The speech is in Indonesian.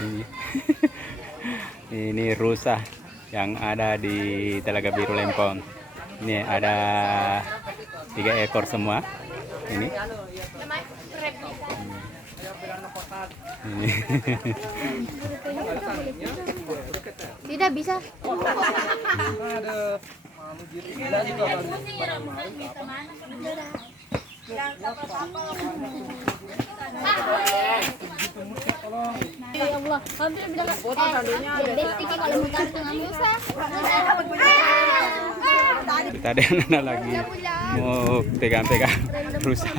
Ini, ini rusa yang ada di Telaga Biru Lempong. Ini ada 3 ekor semua. Ini. Ini. Tidak bisa. Ya Allah, hampir bilang bestik kalau mutar tengah Musa. Kita ada yang lagi mau pegang-pegang rusa.